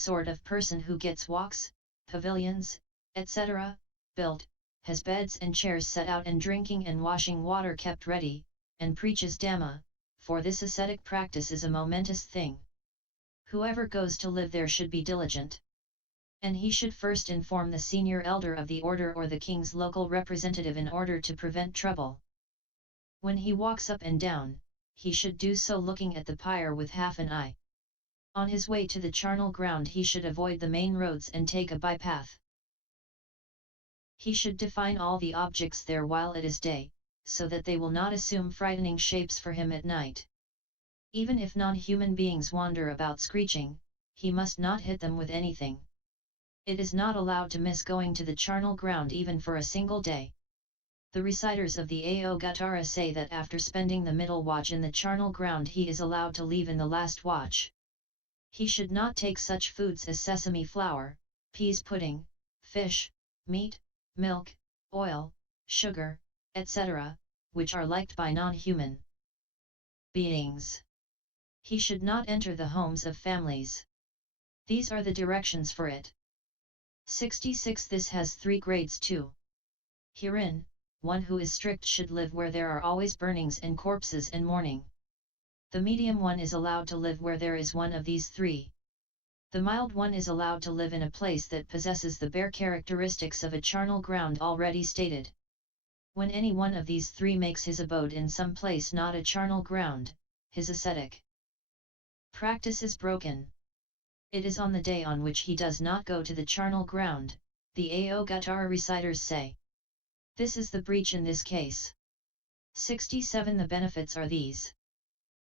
sort of person who gets walks, pavilions, etc., built, has beds and chairs set out and drinking and washing water kept ready, and preaches Dhamma, for this ascetic practice is a momentous thing. Whoever goes to live there should be diligent. And he should first inform the senior elder of the order or the king's local representative in order to prevent trouble. When he walks up and down, he should do so looking at the pyre with half an eye. On his way to the charnel ground he should avoid the main roads and take a bypath. He should define all the objects there while it is day, so that they will not assume frightening shapes for him at night. Even if non-human beings wander about screeching, he must not hit them with anything. It is not allowed to miss going to the charnel ground even for a single day. The reciters of the Aòguttara say that after spending the middle watch in the charnel ground he is allowed to leave in the last watch. He should not take such foods as sesame flour, pease pudding, fish, meat, milk, oil, sugar, etc., which are liked by non-human beings. He should not enter the homes of families. These are the directions for it. 66. This has 3 grades too. Herein, one who is strict should live where there are always burnings and corpses and mourning. The medium one is allowed to live where there is one of these 3. The mild one is allowed to live in a place that possesses the bare characteristics of a charnel ground already stated. When any one of these 3 makes his abode in some place not a charnel ground, his ascetic practice is broken. It is on the day on which he does not go to the charnel ground, the Aòguttara reciters say. This is the breach in this case. 67. The benefits are these.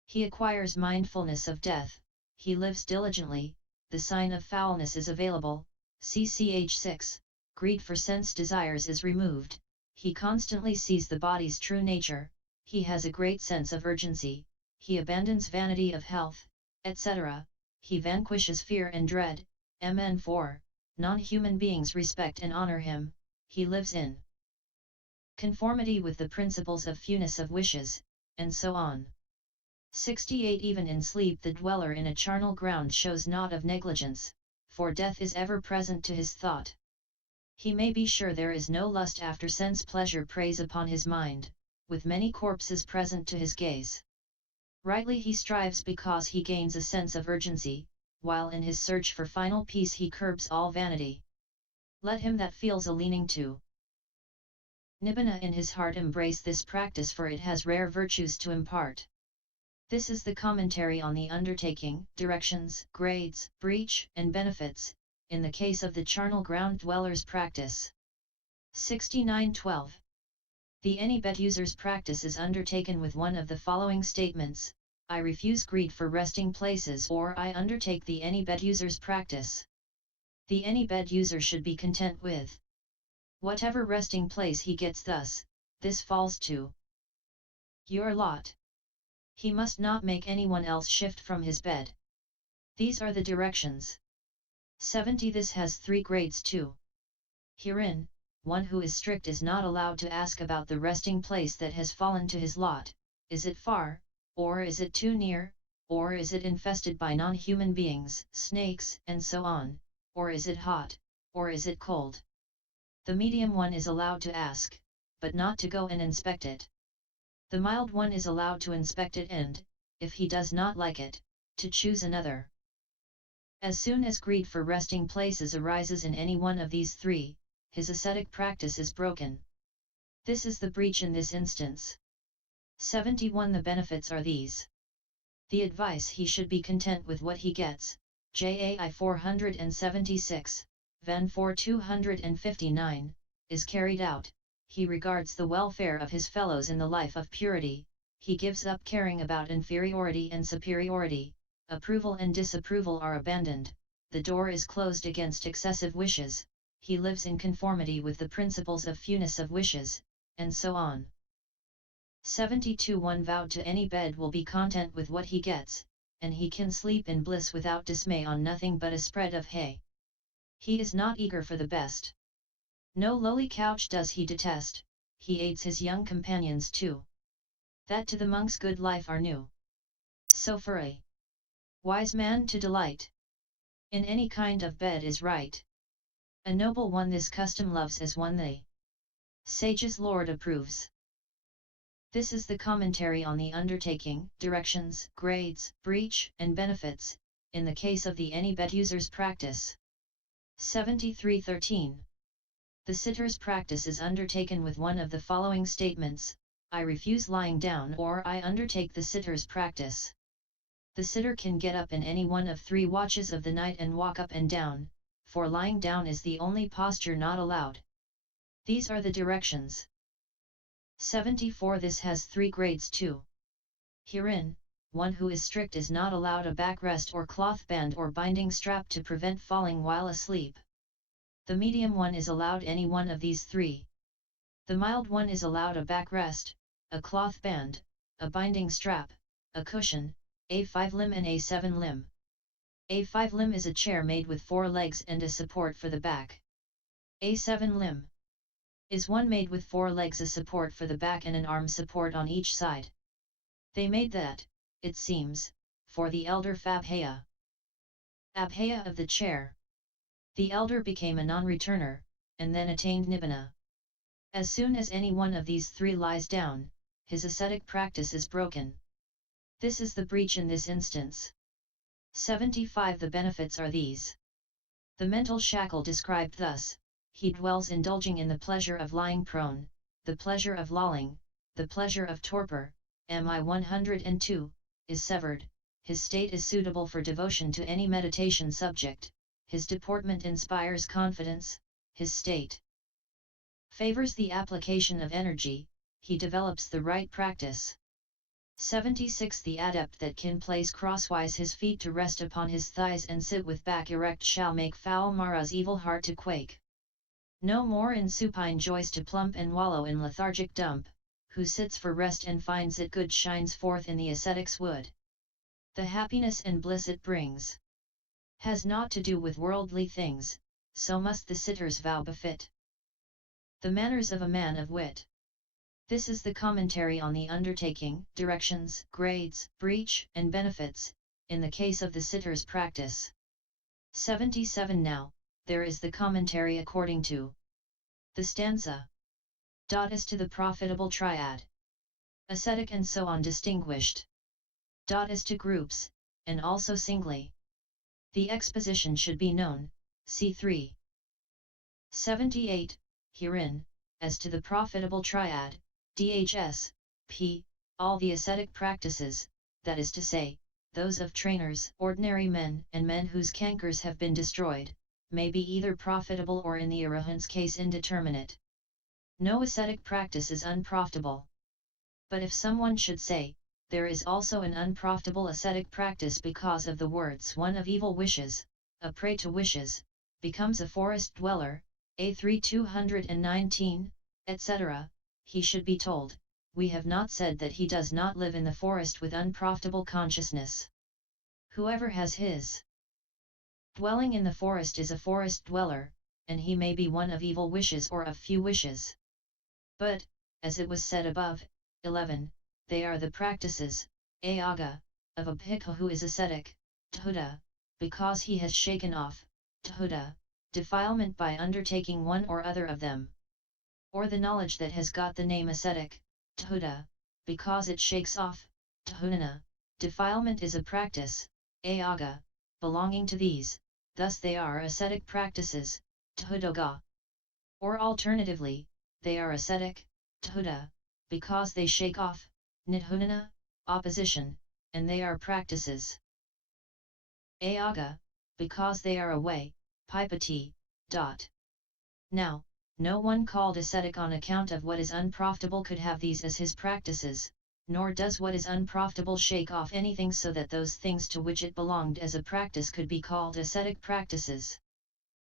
He acquires mindfulness of death, he lives diligently, the sign of foulness is available, ch. 6, greed for sense desires is removed, he constantly sees the body's true nature, he has a great sense of urgency, he abandons vanity of health, etc., he vanquishes fear and dread, mn 4, non-human beings respect and honor him, he lives in conformity with the principles of fewness of wishes, and so on. 68. Even in sleep the dweller in a charnel ground shows naught of negligence, for death is ever present to his thought. He may be sure there is no lust after sense pleasure preys upon his mind, with many corpses present to his gaze. Rightly he strives because he gains a sense of urgency, while in his search for final peace he curbs all vanity. Let him that feels a leaning to nibbana in his heart embrace this practice, for it has rare virtues to impart. This is the commentary on the undertaking, directions, grades, breach, and benefits, in the case of the charnel ground dweller's practice. 69.12. The any bed user's practice is undertaken with one of the following statements: I refuse greed for resting places, or I undertake the any bed user's practice. The any bed user should be content with whatever resting place he gets, thus, this falls to your lot. He must not make anyone else shift from his bed. These are the directions. 70. This has 3 grades too. Herein, one who is strict is not allowed to ask about the resting place that has fallen to his lot. Is it far, or is it too near, or is it infested by non-human beings, snakes, and so on, or is it hot, or is it cold? The medium one is allowed to ask, but not to go and inspect it. The mild one is allowed to inspect it and, if he does not like it, to choose another. As soon as greed for resting places arises in any one of these 3, his ascetic practice is broken. This is the breach in this instance. 71. The benefits are these. The advice he should be content with what he gets, JAI 476, Ven 4 259, is carried out. He regards the welfare of his fellows in the life of purity, he gives up caring about inferiority and superiority, approval and disapproval are abandoned, the door is closed against excessive wishes, he lives in conformity with the principles of fewness of wishes, and so on. 72. One vowed to any bed will be content with what he gets, and he can sleep in bliss without dismay on nothing but a spread of hay. He is not eager for the best. No lowly couch does he detest, he aids his young companions too. That to the monk's good life are new. So for a wise man to delight in any kind of bed is right. A noble one this custom loves as one the sage's lord approves. This is the commentary on the undertaking, directions, grades, breach, and benefits, in the case of the any bed user's practice. 73:13. The sitter's practice is undertaken with one of the following statements: I refuse lying down, or I undertake the sitter's practice. The sitter can get up in any one of 3 watches of the night and walk up and down, for lying down is the only posture not allowed. These are the directions. 74. This has 3 grades too. Herein, one who is strict is not allowed a backrest or cloth band or binding strap to prevent falling while asleep. The medium one is allowed any one of these 3. The mild one is allowed a backrest, a cloth band, a binding strap, a cushion, a 5 limb and a 7 limb. A 5 limb is a chair made with 4 legs and a support for the back. A 7 limb is one made with 4 legs, a support for the back and an arm support on each side. They made that, it seems, for the elder Abhaya of the chair. The elder became a non-returner, and then attained Nibbana. As soon as any one of these 3 lies down, his ascetic practice is broken. This is the breach in this instance. 75. The benefits are these. The mental shackle described thus: he dwells indulging in the pleasure of lying prone, the pleasure of lolling, the pleasure of torpor, MI 102, is severed, his state is suitable for devotion to any meditation subject, his deportment inspires confidence, his state favors the application of energy, he develops the right practice. 76. The adept that can place crosswise his feet to rest upon his thighs and sit with back erect shall make foul Mara's evil heart to quake. No more in supine joys to plump and wallow in lethargic dump, who sits for rest and finds it good shines forth in the ascetic's wood. The happiness and bliss it brings has naught to do with worldly things, so must the sitter's vow befit. The manners of a man of wit. This is the commentary on the undertaking, directions, grades, breach, and benefits, in the case of the sitter's practice. 77. Now, there is the commentary according to the stanza. As to the profitable triad. Ascetic and so on distinguished. As to groups, and also singly. The exposition should be known, c. 78. Herein, as to the profitable triad, dhs, p, all the ascetic practices, that is to say, those of trainers, ordinary men, and men whose cankers have been destroyed, may be either profitable or in the arahant's case indeterminate. No ascetic practice is unprofitable. But if someone should say, there is also an unprofitable ascetic practice because of the words one of evil wishes, a prey to wishes, becomes a forest dweller, A3 219, etc., he should be told, we have not said that he does not live in the forest with unprofitable consciousness. Whoever has his dwelling in the forest is a forest dweller, and he may be one of evil wishes or of few wishes. But, as it was said above, 11, they are the practices, Aòguttara, of a bhikkhu who is ascetic, Thuta, because he has shaken off, Thuta, defilement by undertaking one or other of them. Or the knowledge that has got the name ascetic, Thuta, because it shakes off, Thunana, defilement is a practice, Aòguttara, belonging to these, thus they are ascetic practices, Thutoga. Or alternatively, they are ascetic, Thuta, because they shake off, Nidhunana, opposition, and they are practices. Aòguttara, because they are away, Pipati. Now, no one called ascetic on account of what is unprofitable could have these as his practices, nor does what is unprofitable shake off anything so that those things to which it belonged as a practice could be called ascetic practices.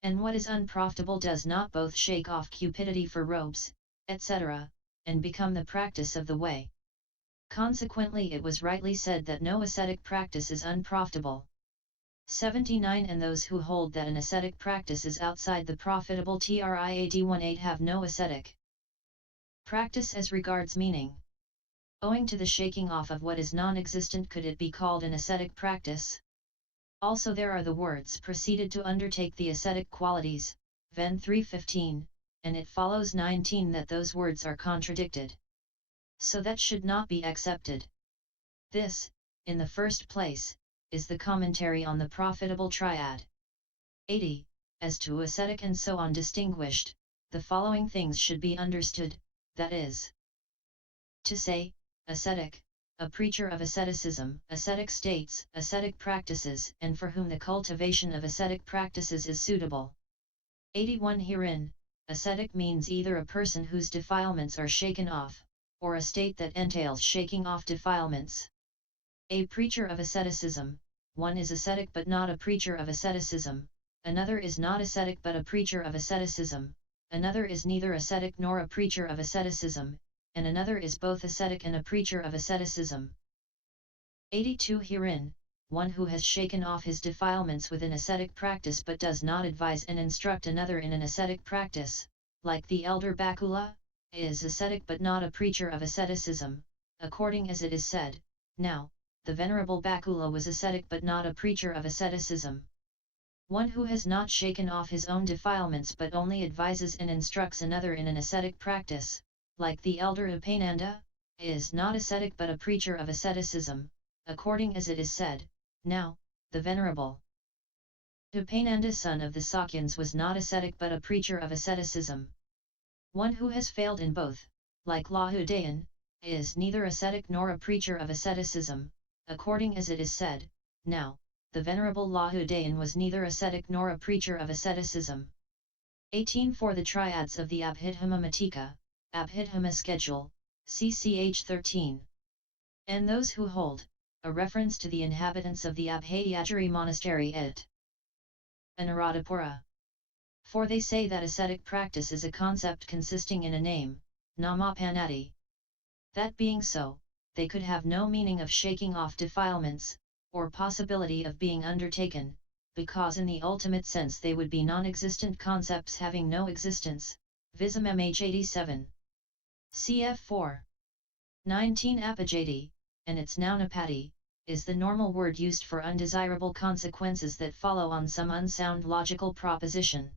And what is unprofitable does not both shake off cupidity for robes, etc., and become the practice of the way. Consequently it was rightly said that no ascetic practice is unprofitable. 79. And those who hold that an ascetic practice is outside the profitable triad 18 have no ascetic practice as regards meaning. Owing to the shaking off of what is non-existent, could it be called an ascetic practice? Also there are the words proceeded to undertake the ascetic qualities, Ven 3:15, and it follows 19 that those words are contradicted. So that should not be accepted. This, in the first place, is the commentary on the profitable triad. 80. As to ascetic and so on distinguished, the following things should be understood, that is, to say, ascetic, a preacher of asceticism, ascetic states, ascetic practices, and for whom the cultivation of ascetic practices is suitable. 81. Herein, ascetic means either a person whose defilements are shaken off, or a state that entails shaking off defilements. A preacher of asceticism, one is ascetic but not a preacher of asceticism, another is not ascetic but a preacher of asceticism, another is neither ascetic nor a preacher of asceticism, and another is both ascetic and a preacher of asceticism. 82. Herein, one who has shaken off his defilements with an ascetic practice but does not advise and instruct another in an ascetic practice, like the elder Bakula, is ascetic but not a preacher of asceticism, according as it is said, now, the venerable Bakula was ascetic but not a preacher of asceticism. One who has not shaken off his own defilements but only advises and instructs another in an ascetic practice, like the elder Upananda, is not ascetic but a preacher of asceticism, according as it is said, now, the venerable Upananda son of the Sakyans was not ascetic but a preacher of asceticism. One who has failed in both, like Lahudayan, is neither ascetic nor a preacher of asceticism, according as it is said, now, the venerable Lahudayan was neither ascetic nor a preacher of asceticism. 18. For the triads of the Abhidhamma Matika, Abhidhamma Schedule, CCH 13. And those who hold, a reference to the inhabitants of the Abhayagiri monastery et Anuradhapura. For they say that ascetic practice is a concept consisting in a name, Namapanati. That being so, they could have no meaning of shaking off defilements, or possibility of being undertaken, because in the ultimate sense they would be non-existent concepts having no existence, Visam MH 87. Cf 4. 19. Apajati, and its noun apati, is the normal word used for undesirable consequences that follow on some unsound logical proposition.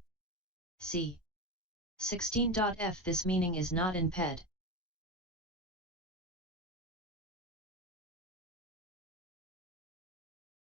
C. 16. F. This meaning is not in Ped.